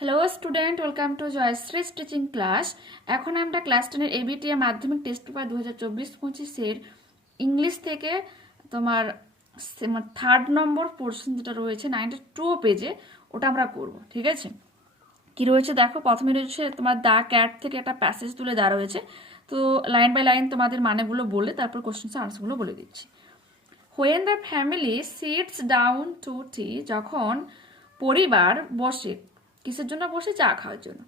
Hello student, welcome to Jayshree's teaching class. এখন আমরা class 10 ABTA মাধ্যমিক টেস্ট পেপার 2024-25 ইংলিশ থেকে তোমার 3rd নম্বর পোর্শন যেটা রয়েছে 92 পেজে, ওটা আমরা করব। ঠিক আছে, কি রয়েছে দেখো। প্রথমে রয়েছে তোমার দ্য ক্যাট থেকে একটা প্যাসেজ তুলে দেওয়া রয়েছে। তো লাইন বাই লাইন তোমাদের মানেগুলো বলে তারপর কোশ্চেন্স আনসারগুলো বলে দিচ্ছি। When the family sits down to tea, যখন পরিবার বসে, কিসের জন্য বসে? চা খাওয়ার জন্য।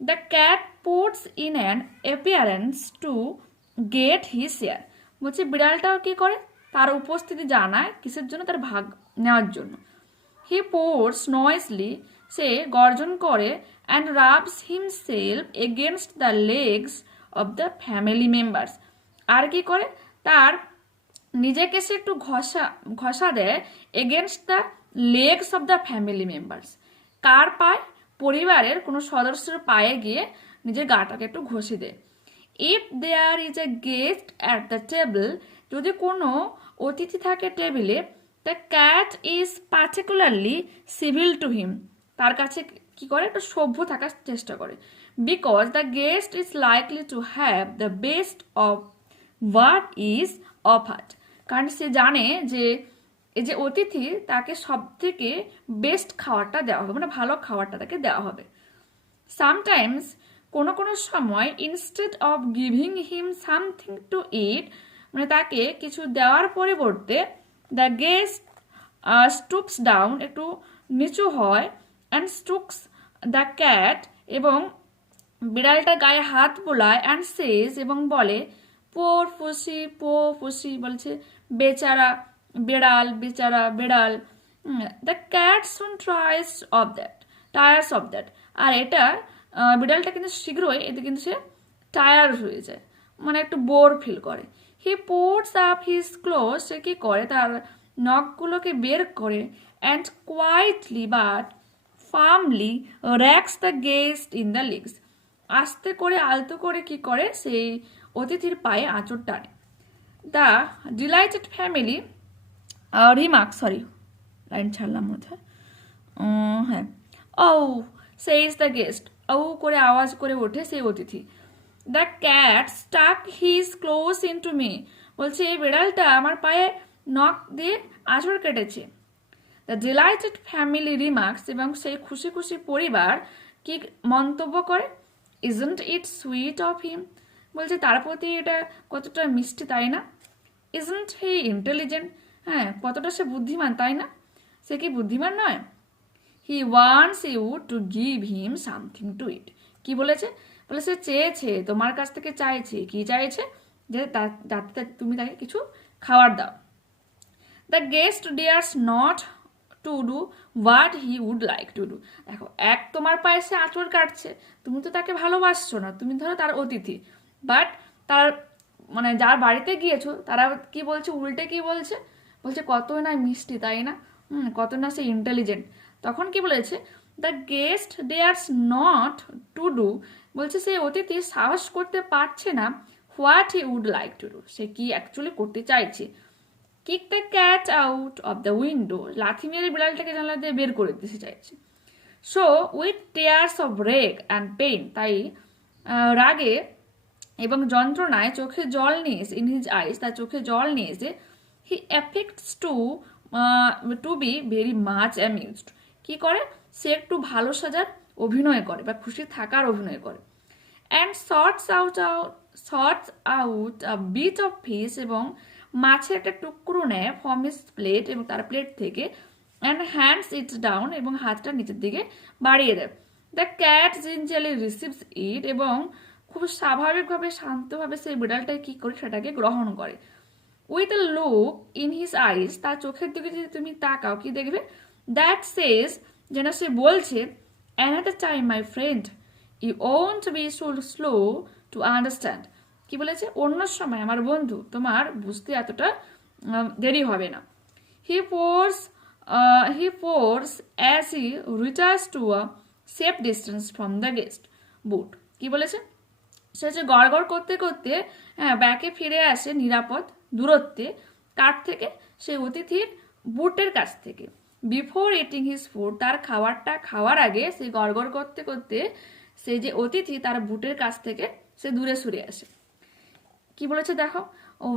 The cat puts in an appearance to get his share, বলছে বিড়ালটাও কি করে? তার উপস্থিতি জানায় কিসের জন্য? তার ভাগ নেওয়ার জন্য। হি পোর্স নয়েসলি, সে গর্জন করে, and rubs himself against the legs of the family members, আর কি করে? তার নিজেকে সে একটু ঘষা দেয় against the legs of the family members. কার পায়? পরিবারের কোনো সদস্যের পায়ে গিয়ে নিজের গাটাকে একটু ঘষে দেয়। If there is a guest at the table, যদি কোনো অতিথি থাকে টেবিলে, the cat is particularly civil to him, তার কাছে কি করে? একটু সভ্য থাকার চেষ্টা করে। Because the guest is likely to have the best of what is offered, কারণ সে জানে যে এই যে অতিথি, তাকে সব থেকে বেস্ট খাবারটা দেওয়া হবে, মানে ভালো খাবারটা তাকে দেওয়া হবে। সামটাইমস, কোনো কোনো সময়, instead of giving him something to eat, মানে তাকে কিছু দেওয়ার পরিবর্তে, দ্য গেস্ট স্টুপস ডাউন, একটু নিচু হয়, অ্যান্ড স্টুকস দ্য ক্যাট, এবং বিড়ালটা গায়ে হাত বোলায়, অ্যান্ড সেজ, এবং বলে, পোর ফুসি, পো ফুসি, বলছে বেচারা বেড়াল, বেচারা বেড়াল। The cat soon tires of that, আর এটা বিড়ালটা কিন্তু শীঘ্রই এতে কিন্তু সে টায়ার হয়ে যায়, মানে একটু বোর ফিল করে। He puts up his claws, সে কি করে? তার নখগুলোকে বের করে, and quietly but firmly rakes the guest in the legs, আস্তে করে আলতো করে কি করে? সেই অতিথির পায়ে আঁচড় টানে। The delighted family remark, sorry line ছাড়লাম মনে হয়, হ্যাঁ, ও সেইজ দ্য গেস্ট, ও করে আওয়াজ করে ওঠে সেই অতিথি। The cat stuck his claws into me, বলছে এই বিড়ালটা আমার পায়ে নখ দিয়ে আঁচড় কেটেছে। দ্য ডিলাইটেড ফ্যামিলি রিমার্কস, এবং সেই খুশি খুশি পরিবার কি মন্তব্য করে? Isn't it sweet of him, বলছে তার প্রতি এটা কতটা মিষ্টি, তাই না? ইজন্ট হি ইন্টেলিজেন্ট, হ্যাঁ কতটা সে বুদ্ধিমান, তাই না? সে কি বুদ্ধিমান নয়? He wants you to give him something to eat, কি বলেছে? বলে সে চেয়েছে, তোমার কাছ থেকে চাইছে, কি চাইছে? যে যাতে তুমি তাকে কিছু খাবার দাও। The guest dares not to do what he would like to do, দেখো এক তোমার পায়ে সে আঁচড় কাটছে, তুমি তো তাকে ভালোবাসছো না, তুমি ধরো তার অতিথি, বাট তার মানে যার বাড়িতে গিয়েছো তারা কি বলছে? উল্টে কি বলছে? বলছে কত না মিষ্টি, তাই না? কত না সে ইন্টেলিজেন্ট। তখন কি বলেছে? The guest dares not to do, বলছে সেই অতিথি সাহস করতে পারছে না what he would like to do, সে কি অ্যাকচুয়ালি করতে চাইছে। Kick the cat out of the window, লাথি মেরে বিড়ালটাকে জানলা দিয়ে বের করে দিতে চাইছে। So with tears of rage and pain, তাই রাগে এবং যন্ত্রণায় চোখে জল নিয়ে এসে, ইন হিজ আইস, তার চোখে জল নিয়ে এসে, he affects to be very much amused, কি করে? সে একটু ভালো সাজার অভিনয় করে বা খুশি থাকার অভিনয় করে। And sorts out a bit of fish, এবং মাছের একটা টুকরো নেয় ফ্রম হিজ প্লেট, এবং তার প্লেট থেকে, অ্যান্ড হ্যান্ডস ইট ডাউন, এবং হাতটা নিচের দিকে বাড়িয়ে দেয়। দ্য ক্যাট জিঞ্জালি রিসিভস ইট, এবং খুব স্বাভাবিকভাবে শান্তভাবে সেই বিড়ালটাই কি করে? সেটাকে গ্রহণ করে। With a look in his আইস, তার চোখের দিকে যদি তুমি তাকাও, কি দেখবে? দ্যাট সেজ, যেন সে বলছে, another time my friend, you won't be so slow to understand, কি বলেছে? অন্য সময় আমার বন্ধু, তোমার বুঝতে এতটা দেরি হবে না। He purrs as he retires to a safe distance from the guest boot, কি বলেছে? সে হচ্ছে গড়গড় করতে করতে ব্যাকে ফিরে আসে নিরাপদ দূরত্বে, কার থেকে? সেই অতিথির বুটের কাছ থেকে। বিফোর ইটিং হিজ ফুড, তার খাবারটা খাওয়ার আগে সে গড়গড় করতে করতে সে যে অতিথি তার বুটের কাছ থেকে সে দূরে সরে আসে। কি বলেছে দেখো,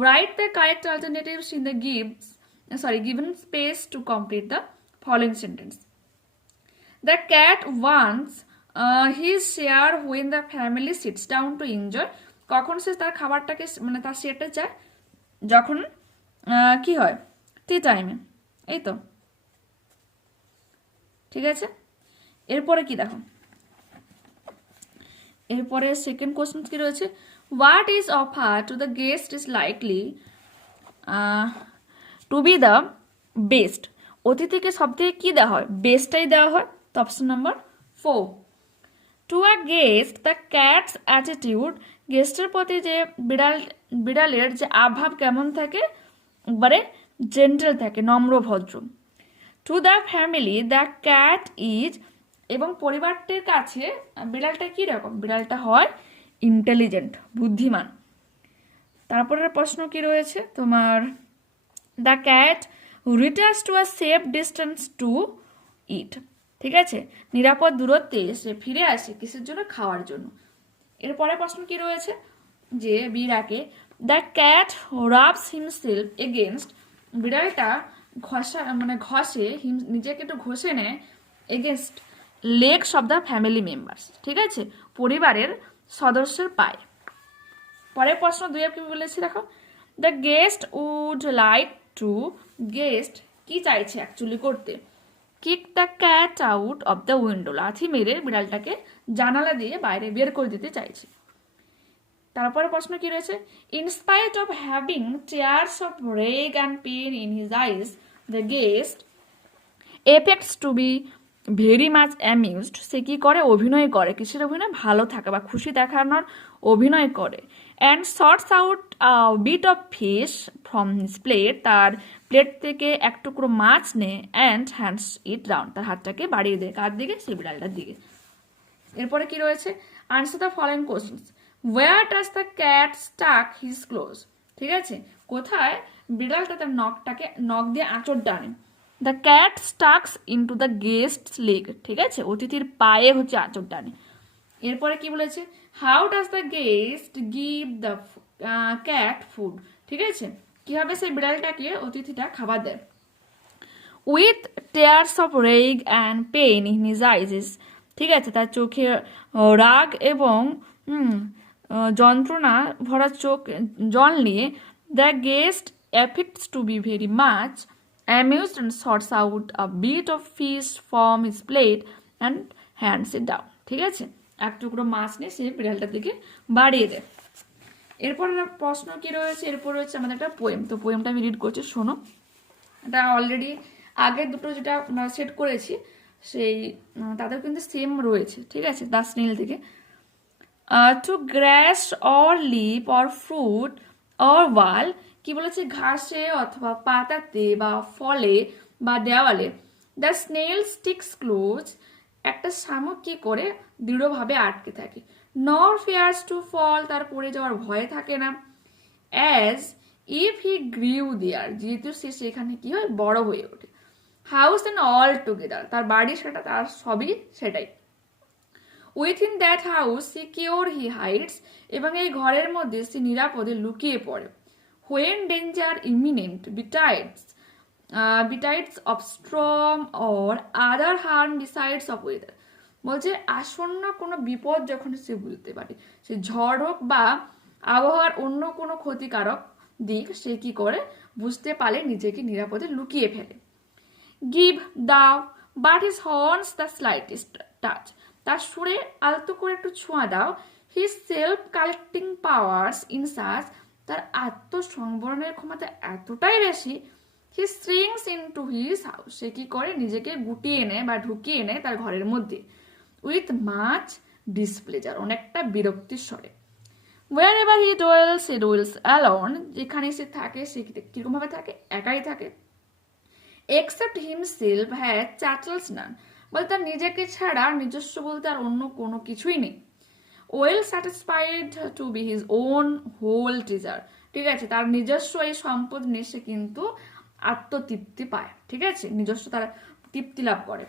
write the correct alternatives in the given space to complete the following sentence. The cat wants his share when the family sits down to enjoy. কখন সে তার খাবারটাকে মানে তার শেয়ারটা চায়, যখন কি হয়, টি টাইমে, এই তো, ঠিক আছে। এরপরে কি দেখো, এরপরে সেকেন্ড কোশ্চেন কি রয়েছে, what is offer to the guest is likely two B the best. অতিথিকে সব থেকে কি দেওয়া হয়, বেস্টটাই দেওয়া হয়। তো option number 4। To a guest the cat's attitude, গেস্টের প্রতি যে বিড়ালের যে আভাব কেমন থাকে, একবারে জেন্টেল থাকে, নম্র ভদ্র। To the family the cat is, এবং পরিবারটির কাছে বিড়ালটা কি রকম, বিড়ালটা হয় ইন্টেলিজেন্ট, বুদ্ধিমান। তারপরের প্রশ্ন কি রয়েছে তোমার, the cat returns to a safe distance to eat, ঠিক আছে, নিরাপদ দূরত্বে সে ফিরে আসে কিসের জন্য, খাওয়ার জন্য। এরপরে প্রশ্ন কি রয়েছে যে বিড়াকে, দ্য ক্যাট রাবস হিমসেলফ এগেনস্ট, বিড়ালটা ঘষে নিজেকে একটু ঘষে নেয় against legs of the family members, ঠিক আছে, পরিবারের সদস্যের পায়ে। পরের প্রশ্ন 2 কি বলেছি দেখো, the guest would like to, guest কি চাইছে অ্যাকচুয়ালি করতে, kick the cat out of the window, লাথি মেরে বিড়ালটাকে জানালা দিয়ে বাইরে বের করে দিতে চাইছে। তারপরে প্রশ্ন কি রয়েছে, in spite of having tears of rage and pain in his eyes the guest affects to be very much amused, সে কি করে, অভিনয় করে, কিসের অভিনয়, ভালো থাকা বা খুশি দেখানোর অভিনয় করে। And sorts out bit of fish from his plate, তার প্লেট থেকে এক টুকরো মাছ নেয়, অ্যান্ড হ্যান্ডস ইট রাউন্ড, তার হাতটাকে বাড়িয়ে দেয়, কার দিকে, সেই বিড়ালটার দিকে। এরপরে কি রয়েছে, answer the following questions, where does the cat stuck his claws, ঠিক আছে, কোথায় বিড়ালটা তার নখ দিয়ে আঁচড় টানে। The cat stucks into the guest's leg, ঠিক আছে, অতিথির পায়ে হচ্ছে আঁচড় টানে। এরপরে কি বলেছে, how does the guest give the cat food, ঠিক আছে, কিভাবে সেই বিড়ালটাকে অতিথিটা খাবার দেয়। With tears of rage and pain in his eyes, ঠিক আছে, তার চোখে রাগ এবং যন্ত্রণা ভরা চোখ জল নিয়ে। The guest affects to be very much amused and sorts out a bit of fish from his plate and hands it down, ঠিক আছে, এক টুকরো মাছ নিয়ে সে বিড়ালটার দিকে বাড়িয়ে দেয়। এরপর প্রশ্ন কি রয়েছে, এরপর রয়েছে আমাদের একটা পোয়েম। তো পোয়েমটা আমি রিড করছি, শোনো। এটা অলরেডি আগের দুটো যেটা সেট করেছি সেই তাদের কিন্তু সেম রয়েছে, ঠিক আছে, দ্য স্নেল থেকে। To grass or leaf or fruit or wall, কি বলেছে, ঘাসে অথবা পাতাতে বা ফলে বা দেওয়ালে। দ্য স্নেল স্টিক্স ক্লোজ, একটা শামুক কি করে দৃঢ়ভাবে আটকে থাকে। নর ফিয়ার্স টু ফল, তার পড়ে যাওয়ার ভয় থাকে না। অ্যাজ ইফ হি গ্রিউ দেয়ার, যেহেতু সে সেখানে কি হয়, বড় হয়ে ওঠে। হাউস অ্যান্ড অল টুগেদার, তার বাড়ি সেটা, তার সবই সেটাই। Within that house secure he hides, এবং এই ঘরের মধ্যে সে নিরাপদে লুকিয়ে পড়ে। When danger imminent betides of storm or other harm besides of weather, বলছে আসন্ন কোনো বিপদ যখন সে বুঝতে পারে, সে ঝড় হোক বা আবহাওয়ার অন্য কোনো ক্ষতিকারক দিক, সে কি করে বুঝতে পারে, নিজেকে নিরাপদে লুকিয়ে ফেলে। গিভ দাও but his horns the slightest touch, তার সুরে আলতো করে একটু ছোঁয়া দাও। His self collecting powers in such, তার আত্মসংবরণের ক্ষমতা এতটাই বেশি। হি শ্রিংস ইন টু হিজ হাউস, সে কি করে নিজেকে গুটিয়ে নেয় বা ঢুকিয়ে নেয় তার ঘরের মধ্যে। উইথ মাচ ডিসপ্লেজার, অনেকটা বিরক্তির স্বরে। Wherever he dwells alone, যেখানে সে থাকে সে কিরকম ভাবে থাকে, একাই থাকে। Except himself has chattels none, বলতে তার নিজেকে ছাড়া নিজস্ব বলতে আর অন্য কোনো কিছুই নেই। Well satisfied to be his own whole treasure, ঠিক আছে, তার নিজস্ব এই সম্পদ নিয়ে সে কিন্তু আত্মতৃপ্তি পায়, ঠিক আছে, নিজস্ব তার তৃপ্তি লাভ করে।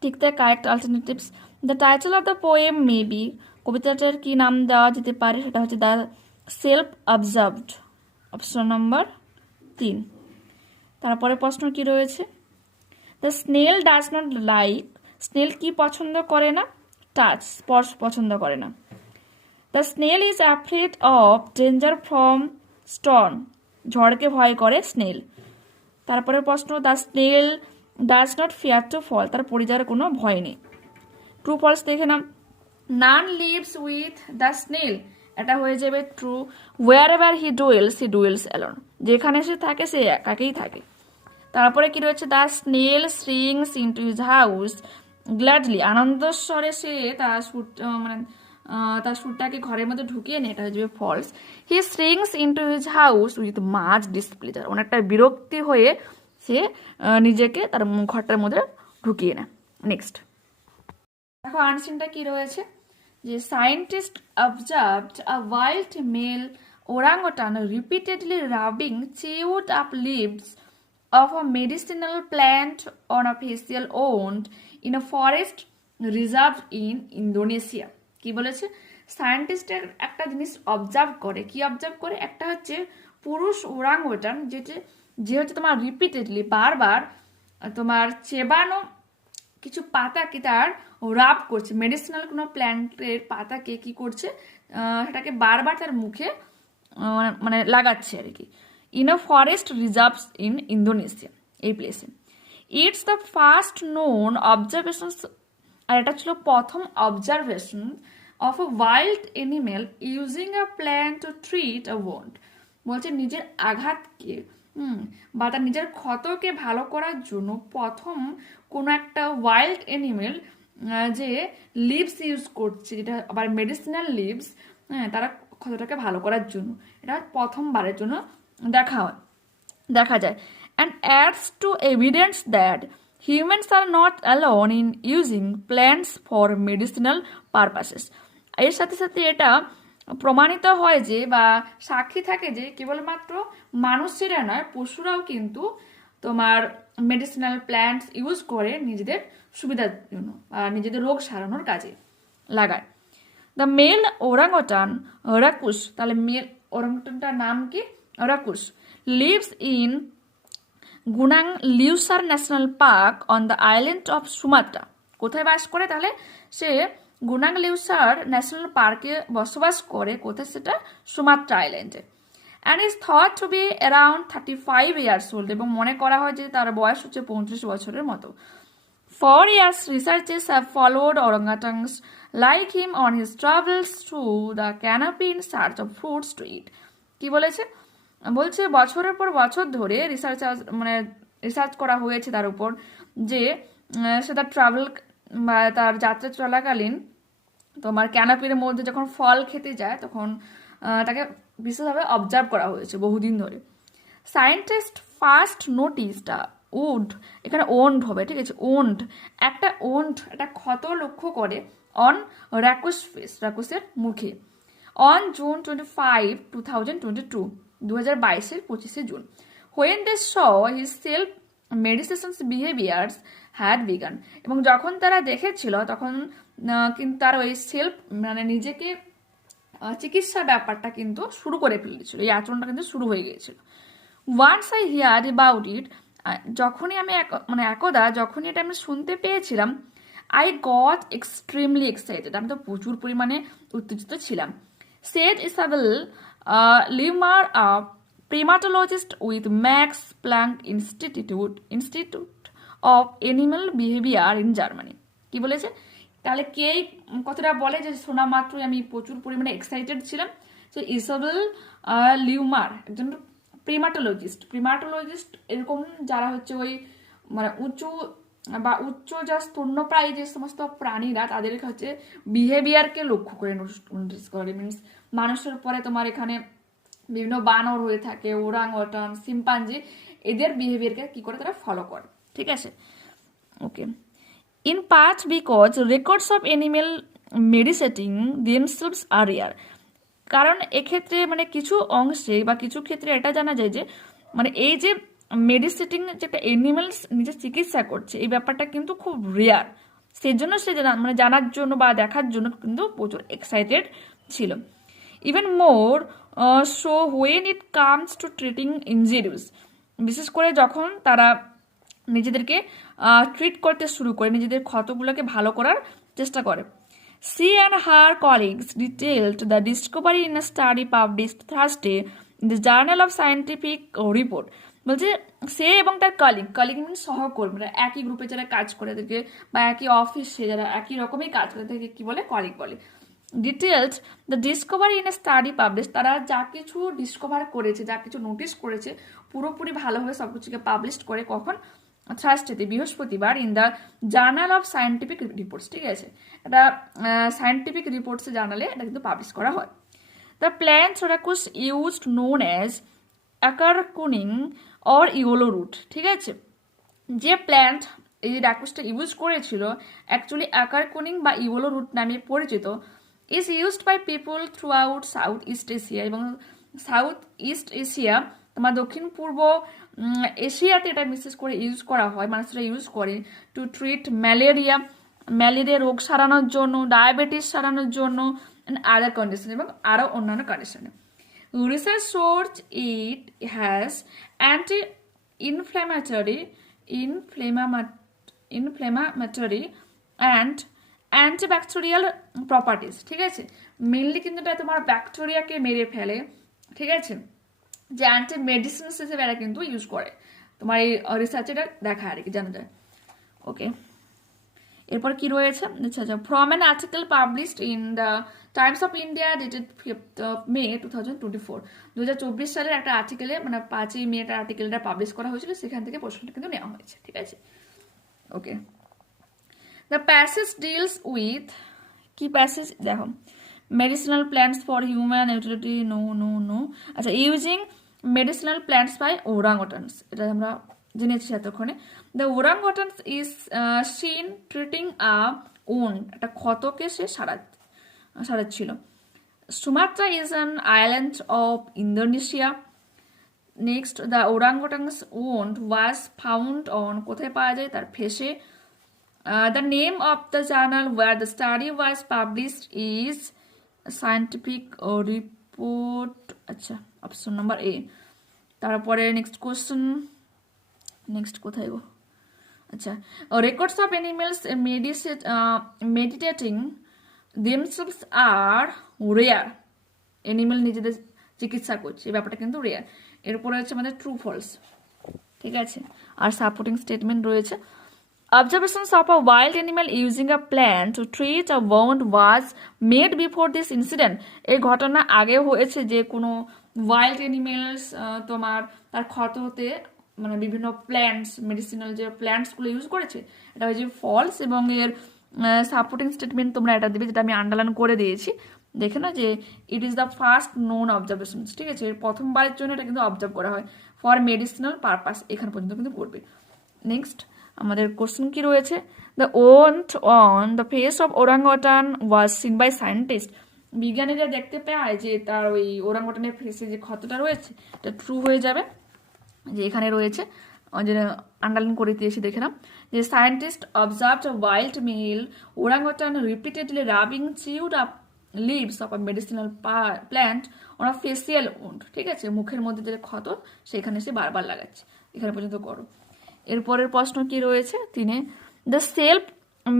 ঠিক তাই correct alternatives. The title of the poem may be, কবিতাটার কি নাম দেওয়া যেতে পারে, সেটা হচ্ছে the self observed, option number 3। তারপরে প্রশ্ন কি রয়েছে, the snail does not like, snail কি পছন্দ করে না, টাচ, স্পর্শ পছন্দ করে না। The snail is afraid of danger from storm, ঝড়কে ভয় করে স্নেল। তারপরে প্রশ্ন, the snail does not fear to fall, তার পড়ে যাওয়ার কোনো ভয় নেই। ট্রু ফলস দেখে নাম। None lives with the snail, এটা হয়ে যাবে true. Wherever he dwells alone, যেখানে সে থাকে সে একাকেই থাকে। তারপরে কি রয়েছে, the snail shrinks into his house gladly, আনন্দস্বরে সে তার তার সুরটাকে ঘরের মধ্যে ঢুকিয়ে নেয়, এটা হয়ে যাবে false. He shrinks into his house with much displeasure, অনেকটা বিরক্তি হয়ে সে নিজেকে তার ঘরটার মধ্যে ঢুকিয়ে নেয়। নেক্সট দেখো আনসারটা কি রয়েছে, যে scientist observed a wild male orangutan repeatedly rubbing chewed up leaves of a medicinal plant on a facial owned in a forest reserve in Indonesia। কি বলেছে, সায়েন্টিস্টের একটা জিনিস অবজার্ভ করে, কি অবজার্ভ করে, একটা হচ্ছে পুরুষ ওরাংওটান যে হচ্ছে তোমার রিপিটেডলি বারবার তোমার চেবানো কিছু পাতাকে তার রাব করছে, মেডিসিনাল কোনো প্ল্যান্টের পাতাকে কি করছে, সেটাকে বারবার তার মুখে মানে লাগাচ্ছে আর কি। In a forest reserves in Indonesia, এই প্লেসে। It's the first known observation, আর এটা ছিল প্রথম observation of a wild animal using a plant to treat a wound, বলছে নিজের আঘাতকে বা তার নিজের ক্ষতকে ভালো করার জন্য প্রথম কোনো একটা ওয়াইল্ড এনিমেল যে লিভস ইউজ করছে, যেটা আবার মেডিসিনাল লিভস, তারা ক্ষতটাকে ভালো করার জন্য, এটা প্রথমবারের জন্য দেখা যায়। And adds to evidence that humans are not alone in using plants for medicinal purposes. এর সাথে সাথে এটা প্রমাণিত হয় যে, বা সাক্ষী থাকে যে, কেবলমাত্র মানুষেরা নয়, পশুরাও কিন্তু তোমার মেডিসিনাল প্ল্যান্টস ইউজ করে নিজেদের সুবিধার জন্য বা নিজেদের রোগ সারানোর কাজে লাগায়। দ্য মেল ওরাংওটান রাকুশ, তাহলে মেল ওরাংওটানটার নাম কি, Rakus, lives in Gunung Leuser National Park on the island of Sumatra. কোথায় বাস করে, তাহলে সে গুনাং লিউসার ন্যাশনাল পার্কে বসবাস করে, কোথায় সেটা, সুমাত্রা আইল্যান্ডে। And is thought to be around 35 years old, এবং মনে করা হয় যে তার বয়স হচ্ছে 35 বছরের মতো। For years, researchers have followed orangutans like him on his travels through the canopy in search of fruits to eat. কি বলেছে, বলছে বছরের পর বছর ধরে রিসার্চ করা হয়েছে তার উপর, যে সে তার ট্রাভেল বা তার যাত্রা চলাকালীন তোমার ক্যানাপির মধ্যে যখন ফল খেতে যায়, তখন তাকে বিশেষভাবে অবজার্ভ করা হয়েছে বহুদিন ধরে। সায়েন্টিস্ট ফার্স্ট নোটিসড উড, এখানে ওন্ড হবে, ঠিক আছে, ওন্ড, একটা ক্ষত লক্ষ্য করে অন রাকুশ ফেস, রাকুশের মুখে, অন জুন 25, 2022, 2022-এর 25শে জুন। When they saw his self medications behaviours had begun, এবং যখন তারা দেখেছিল তখন কিন্তু তার ওই সেলফ নিজেকে চিকিৎসা ব্যাপারটা কিন্তু শুরু করে ফেলেছিল, এই আচরণটা কিন্তু শুরু হয়ে গিয়েছিল। Once I hear about it, যখনই আমি একদা যখনই এটা আমি শুনতে পেয়েছিলাম, আই গট এক্সট্রিমলি এক্সাইটেড, আমি তো প্রচুর পরিমাণে উত্তেজিত ছিলাম। Said Isabelle Laumer, a primatologist with Max Planck Institute of Animal Behaviour in Germany. কি বলেছে, তাহলে কে কথাটা বলে যে শোনা মাত্রই আমি প্রচুর পরিমাণে এক্সাইটেড ছিলাম, যে ইসাবেল লিউমার একজন প্রিমাটোলজিস্ট এরকম যারা হচ্ছে ওই উচ্চ যা স্তন্যপ্রায়ী যে সমস্ত প্রাণীরা, তাদেরকে হচ্ছে বিহেভিয়ারকে লক্ষ্য করে নোটিস করে, মিনস মানুষের পরে তোমার এখানে বিভিন্ন বানর হয়ে থাকে, ওরাংওটান, সিম্পাঞ্জি, এদের বিহেভিয়ারকে কি করে তারা ফলো করে, ঠিক আছে, okay. In part because records of animal medicating themselves are rare, কারণ এক্ষেত্রে কিছু অংশে বা কিছু ক্ষেত্রে এটা জানা যায় যে এই যে মেডিসিটিং যেটা অ্যানিমেলস নিজে চিকিৎসা করছে, এই ব্যাপারটা কিন্তু খুব রেয়ার। সেই জন্য সে মানে জানার জন্য বা দেখার জন্য কিন্তু প্রচুর এক্সাইটেড ছিল। Even more so when it comes to treating injuries, বিশেষ করে যখন তারা নিজেদেরকে ট্রিট করতে শুরু করে, নিজেদের ক্ষতগুলোকে ভালো করার চেষ্টা করে। She and her colleagues detailed the discovery in a study published Thursday in the Journal of Scientific Report. বলছে সে এবং তার কলিগ মিন সহকর্মীরা, একই গ্রুপে যারা কাজ করে তাদেরকে, বা একই অফিসে যারা একই রকমই কাজ করে তাদেরকে কি বলে, কলিগ বলে। Details the Discovery in a study publish, তারা যা কিছু ডিসকভার করেছে, যা কিছু নোটিস করেছে, পুরোপুরি ভালোভাবে সব কিছুকে পাবলিশ করে কখন, থার্সডেতে, বৃহস্পতিবার, in the journal of scientific reports. ঠিক আছে, এটা সায়েন্টিফিক রিপোর্টস জার্নালে এটা কিন্তু পাবলিশ করা হয়। The plants Rakus used known as akar kuning or yellow root. ঠিক আছে, যে প্ল্যান্ট এই র্যাকুসটা ইউজ করেছিল অ্যাকচুয়ালি অ্যাকারকুনিং বা ইওলো রুট নামে পরিচিত, is used by people throughout south east Asia, এবং সাউথ ইস্ট এশিয়া, তোমার দক্ষিণ পূর্ব এশিয়াতে এটা বিশেষ করে ইউজ করা হয়, মানুষরা ইউজ করে টু ট্রিট ম্যালেরিয়া রোগ সারানোর জন্য, ডায়াবেটিস সারানোর জন্য, আদার কন্ডিশন, এবং আরও অন্যান্য কন্ডিশনে। Research source it has anti inflammatory and antibacterial properties. ঠিক আছে, মেনলি কিন্তু এটা তোমার ব্যাকটেরিয়াকে মেরে ফেলে। ঠিক আছে, যে অ্যান্টি মেডিসিনস হিসেবে এরা কিন্তু ইউজ করে, তোমার এই রিসার্চে এটা দেখা আর কি জানা যায়। ওকে, এরপর কি রয়েছে, আচ্ছা, from an article published in the Times of India dated 5 মে 2024, 2024 সালের একটা আর্টিকেলে, মানে 5ই মে একটা আর্টিকেলটা পাবলিশ করা হয়েছিল, সেখান থেকে প্রশ্নটা কিন্তু নেওয়া হয়েছে। ঠিক আছে, okay. The passage deals with, কি প্যাসেজ দেখো, medicinal plants for human utility, no, আচ্ছা, using medicinal plants by orangutans, এটা আমরা জেনেছি এতক্ষণে। The orangutans is seen treating a wound, একটা ক্ষতকে সে সারাচ্ছিল। Sumatra is an island of Indonesia. Next, the orangutan's wound was found on, কোথায় পাওয়া যায়, তার ফেসে। The name of the journal where the study was published is Scientific Report, আচ্ছা, অপশন নাম্বার এ। তারপরে নেক্সট কোশ্চেন, নেক্সট কোথায় গো, আচ্ছা, records of animals medicating themselves are rare, animal নিজেদের চিকিৎসা করছে, এই ব্যাপারটা কিন্তু রেয়ার। এরপরে হচ্ছে আমাদের ট্রু ফলস। ঠিক আছে, আর সাপোর্টিং স্টেটমেন্ট রয়েছে। Observations of a wild animal using a plant to treat a wound was made before this incident. এই ঘটনা আগে হয়েছে যে কোনো ওয়াইল্ড অ্যানিমেলস তোমার তার ক্ষত হতে মানে বিভিন্ন প্ল্যান্টস, মেডিসিনাল যে প্ল্যান্টসগুলো ইউজ করেছে, এটা হয়েছে ফলস। এবং এর সাপোর্টিং স্টেটমেন্ট তোমরা এটা দিবে, যেটা আমি আন্ডারলাইন করে দিয়েছি, দেখে না, যে it is the first known observations. ঠিক আছে, প্রথমবারের জন্য এটা কিন্তু অবজার্ভ করা হয় ফর মেডিসিনাল পারপাস, এখান পর্যন্ত কিন্তু পড়বে। নেক্সট আমাদের কোশ্চেন কি রয়েছে, the wound on the face of orangutan was seen by scientist. বিজ্ঞানীরা দেখতে পায় যে তার ওই ওরাংওটানের ফেসে যে ক্ষতটা রয়েছে এটা ট্রু হয়ে যাবে, যে এখানে রয়েছে, যে আন্ডারলাইন করে দিয়েছি, দেখে নাও, যে scientist observed a wild male orangutan repeatedly rubbing chewed up leaves of a medicinal plant on a facial wound. ঠিক আছে, মুখের মধ্যে যে ক্ষত সেখানে সে বারবার লাগাচ্ছে, এখানে পর্যন্ত করো। এরপরের প্রশ্ন কি রয়েছে, তিনি, the self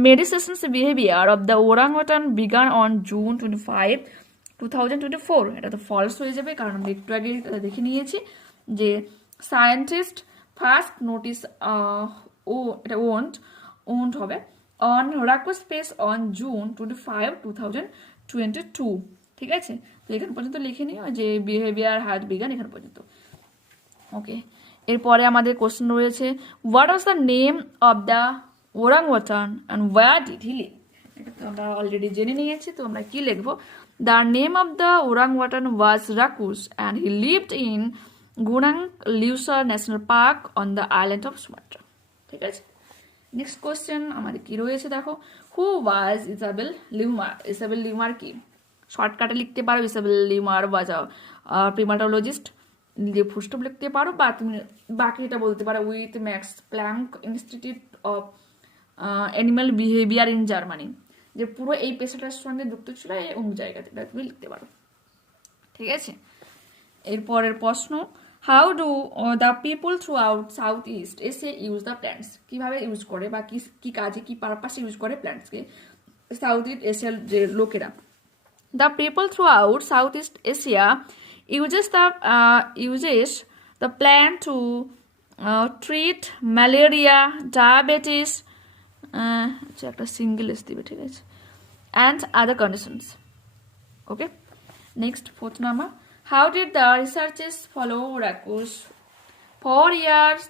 medications behaviour of the orangutan began on June 25, 2024। এটা তো ফলস হয়ে যাবে, কারণ আমরা একটু আগে দেখে নিয়েছি যে সায়েন্টিস্ট ফার্স্ট নোটিস, এটা ওন্ট হবে, অন রাকুস ফেস অন June 25, 2022। ঠিক আছে, তো এখান পর্যন্ত লিখে নিও যে বিহেভিয়ার হ্যাড বিগান, এখান পর্যন্ত। ওকে, এরপরে আমাদের কোশ্চেন রয়েছে, what was the name of the orangutan and where did he live. এটা তো আমরা অলরেডি জেনে নিয়েছি, তো আমরা কি লিখবো, the name of the orangutan was Rakus and he lived in Gunung Leuser National Park on the island of Sumatra. ঠিক আছে, নেক্সট কোশ্চেন আমাদের কি রয়েছে দেখো, হু ওয়াজ ইসাবেল লিউমার। ইসাবেল লিউমার কি, শর্টকাটে লিখতে পারো, ইসাবেল লিউমার ওয়াজ আ প্রিমাটোলজিস্ট নিজে ফুলস্টপ লিখতে পারো, বা তুমি বাকিটা বলতে পারো with Max Planck Institute of Animal Behaviour in Germany, যে পুরো এই পেশাটার সঙ্গে যুক্ত ছিল এই অমুক জায়গাতে, এটা তুমি লিখতে পারো। ঠিক আছে, এরপরের প্রশ্ন, how do the people throughout south east Asia use the plants, কিভাবে ইউজ করে বা কি কাজে কি পারপাসে ইউজ করে প্ল্যান্টসকে সাউথ ইস্ট এশিয়ার যে লোকেরা। The people throughout south east Asia uses the plant to treat malaria, diabetes, একটা সিঙ্গেল এস দিবে, ঠিক আছে, and other conditions. Okay, next fourth number, how did the researchers follow Rackus? For years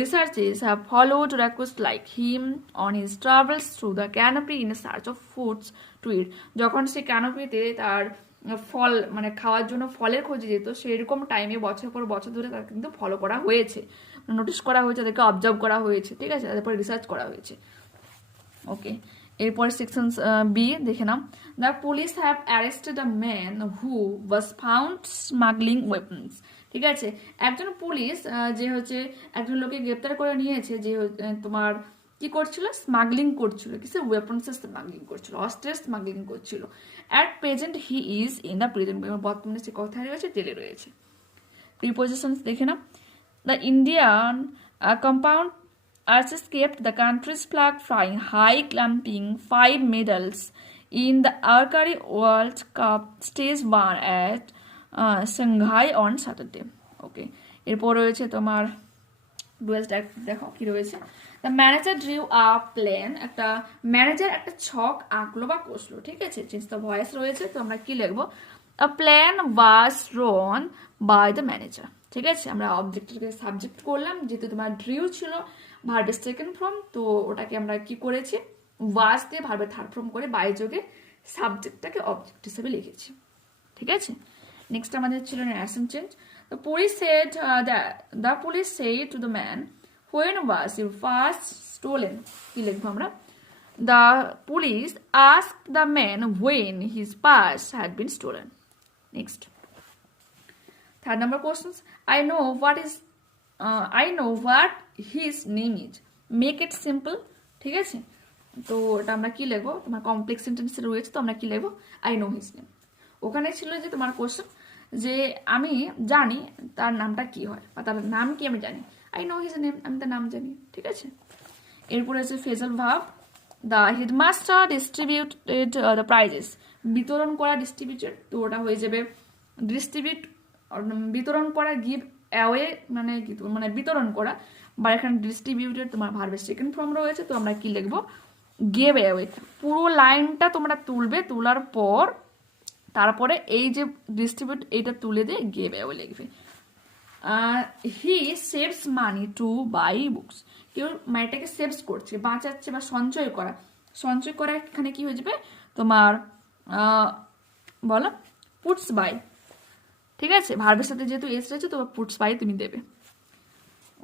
researchers have followed Rackus like him on his travels through the canopy in search of foods to eat. যখন সে ক্যানোপিতে তার ফল মানে খাওয়ার জন্য ফলের খোঁজে যেত, সেরকম টাইমে বছর পর বছর ধরে তাকে কিন্তু ফলো করা হয়েছে, নোটিস করা হয়েছে, তাদেরকে অবজার্ভ করা হয়েছে। ঠিক আছে, তারপরে রিসার্চ করা হয়েছে। ওকে, এরপরে সেকশন বি দেখে নাও। The police have arrested a man who was found smuggling weapons. ঠিক আছে, একজন পুলিশ যে হচ্ছে একজন লোককে গ্রেপ্তার করে নিয়েছে, যে তোমার কি করছিল, স্মাগলিং করছিল, কিছু ওয়েপন্সের স্মাগলিং করছিল, অস্ত্রের স্মাগলিং করছিল। At present he is in the prison, বর্তমানে সে কোথায় রয়েছে, জেলে রয়েছে। প্রিপোজিশনস দেখে নাও। The Indian compound archers kept the country's flag flying high, clamping 5 medals in the Archery World Cup Stage 1 at Shanghai on Saturday. ওকে, এরপর রয়েছে তোমার দেখো কি রয়েছে। The manager drew a plan, একটা ম্যানেজার একটা ছক আঁকলো বা কষলো। ঠিক আছে, চেঞ্জ দ্য ভয়েস রয়েছে, তো আমরা কি লিখবো, a plan was drawn by the manager. ঠিক আছে, আমরা অবজেক্টকে সাবজেক্ট করলাম, যেহেতু তোমার ড্রিউ ছিল ভার্বের সেকেন্ড ফর্ম, তো ওটাকে আমরা কি করেছি, ওয়াজ দিয়ে ভার্বের থার্ড ফর্ম করে বাই যোগে সাবজেক্টটাকে অবজেক্ট হিসেবে লিখেছি। ঠিক আছে, নেক্সট আমাদের ছিল narration change. The police said to the man, when was your purse stolen? কি লিখবো আমরা, the police asked the man when his purse had been stolen. Next, third number questions. I know what his name is. Make it simple. ঠিক আছে, তো এটা আমরা কি লিখবো, তোমার কমপ্লেক্স সেন্টেন্স রয়েছে, তো আমরা কি লিখবো, I know his name। ওখানে ছিল যে তোমার কোশ্চেন যে আমি জানি তার নামটা কি হয়, বা তার নাম কি আমি জানি, I know his name, আমি তার নাম জানি। ঠিক আছে, এরপরে আছে phrasal verb. The headmaster distributed the prices, বিতরণ করা, ডিস্ট্রিবিউটেড, তো ওটা হয়ে যাবে ডিস্ট্রিবিউট, বিতরণ করা, গিভ অ্যাওয়ে মানে বিতরণ করা, বা এখানে ডিস্ট্রিবিউটেড তোমার ভার্বের সেকেন্ড ফর্ম রয়েছে, তো আমরা কি লিখবো, গিভ অ্যাওয়ে। পুরো লাইনটা তোমরা তুলবে, তোলার পর তারপরে এই যে ডিস্ট্রিবিউট এইটা তুলে দিয়ে গিভ অ্যাওয়ে লিখবে। He saves money to buy books, কেউ মানিটাকে সেভস করছে, বাঁচাচ্ছে বা সঞ্চয় করা, সঞ্চয় করা এখানে কি হয়ে যাবে তোমার বলো পুটস বাই। ঠিক আছে, ভার্বের সাথে যেহেতু এস রয়েছে, তো পুটস বাই তুমি দেবে।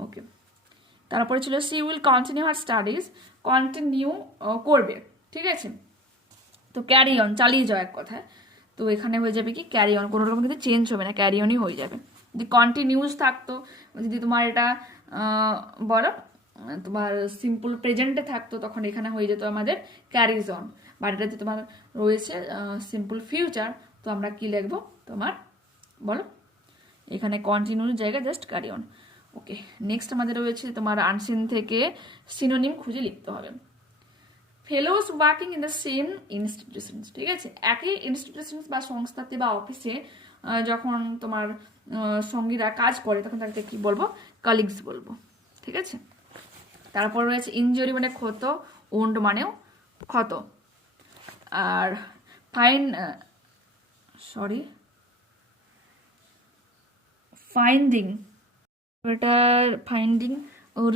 ওকে, তারপরে ছিল she will continue her studies, continue করবে। ঠিক আছে, তো ক্যারি অন, চালিয়ে যাও এক কথায়, তো এখানে হয়ে যাবে কি ক্যারি অন, কোনো রকম কিন্তু চেঞ্জ হবে না, ক্যারি অনই হয়ে যাবে। যদি কন্টিনিউস থাকতো, যদি তোমার এটা বলো তোমার সিম্পল প্রেজেন্টে থাকতো, তখন এখানে হয়ে যেত আমাদের ক্যারিজ অন, বা এটা যে তোমার রয়েছে সিম্পল ফিউচার, তো আমরা কি লিখবো তোমার বলো, এখানে কন্টিনিউর জায়গায় just carry on. Okay, next আমাদের রয়েছে তোমার আনসিন থেকে সিনোনিম খুঁজে লিখতে হবে। ফেলোস working in the same institutions. ঠিক আছে, একই ইনস্টিটিউশনস বা সংস্থাতে বা অফিসে যখন তোমার সঙ্গীরা কাজ করে, তখন তাকে কি বলবো, কলিগস বলবো। ঠিক আছে, তারপর রয়েছে ইনজুরি মানে ক্ষত, ওন্ড মানেও ক্ষত, আর ফাইন্ডিং, এটার ফাইন্ডিং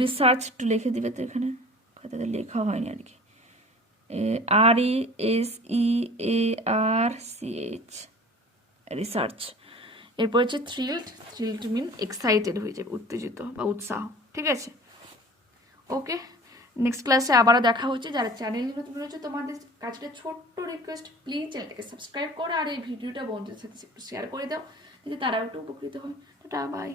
রিসার্চ একটু লিখে দিবে, তো এখানে খাতাতে লেখা হয়নি আর কি, RESEARCH রিসার্চ। এরপর হচ্ছে থ্রিল্ড মিন এক্সাইটেড হয়ে যাবে, উত্তেজিত বা উৎসাহ। ঠিক আছে, ওকে, নেক্সট ক্লাসে আবারও দেখা হচ্ছে। যারা চ্যানেলে নতুন রয়েছে, তোমাদের কাছে ছোট্ট রিকোয়েস্ট, প্লিজ চ্যানেলটাকে সাবস্ক্রাইব করো, আর এই ভিডিওটা বন্ধুদের সাথে একটু শেয়ার করে দাও, যাতে তারাও একটু উপকৃত হয়। Tata, by.